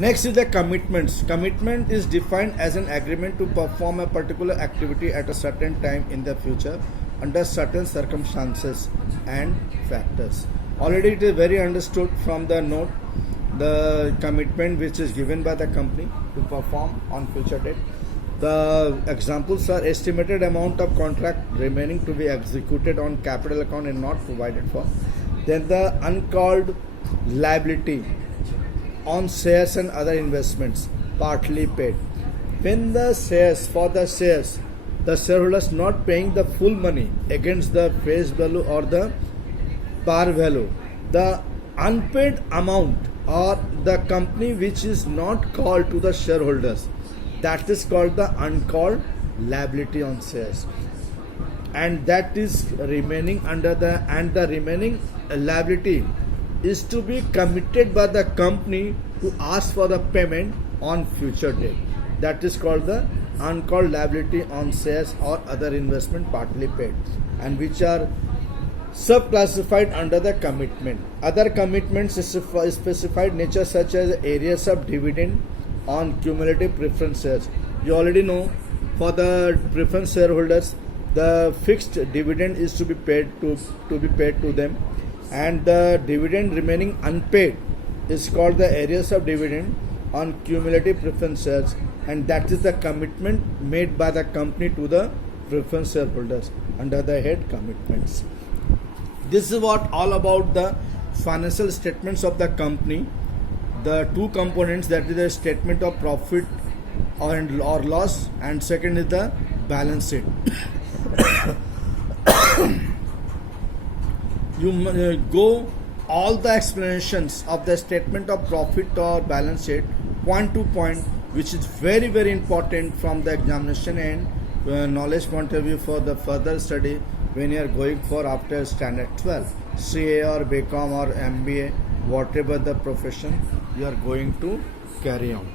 Next is the commitments. Commitment is defined as an agreement to perform a particular activity at a certain time in the future under certain circumstances and factors. Already it is very understood from the note the commitment which is given by the company to perform on future date. The examples are estimated amount of contract remaining to be executed on capital account and not provided for. Then the uncalled liability on shares and other investments partly paid. When the shares, the shareholders not paying the full money against the face value or the par value, the unpaid amount or the company which is not called to the shareholders, that is called the uncalled liability on shares, and that is remaining under the remaining liability is to be committed by the company to ask for the payment on future date. That is called the uncalled liability on shares or other investment partly paid, and which are subclassified under the commitment. Other commitments is specified nature such as areas of dividend on cumulative preference shares. You already know for the preference shareholders the fixed dividend is to be paid to them, and the dividend remaining unpaid is called the areas of dividend on cumulative preference shares, and that is the commitment made by the company to the preference shareholders under the head commitments. This is what all about the financial statements of the company. The two components, that is the statement of profit or loss, and second is the balance sheet. You go all the explanations of the statement of profit or balance sheet point to point, which is very very important from the examination and knowledge point of view for the further study when you are going for after standard 12, CA or BCom or MBA, whatever the profession you are going to carry on.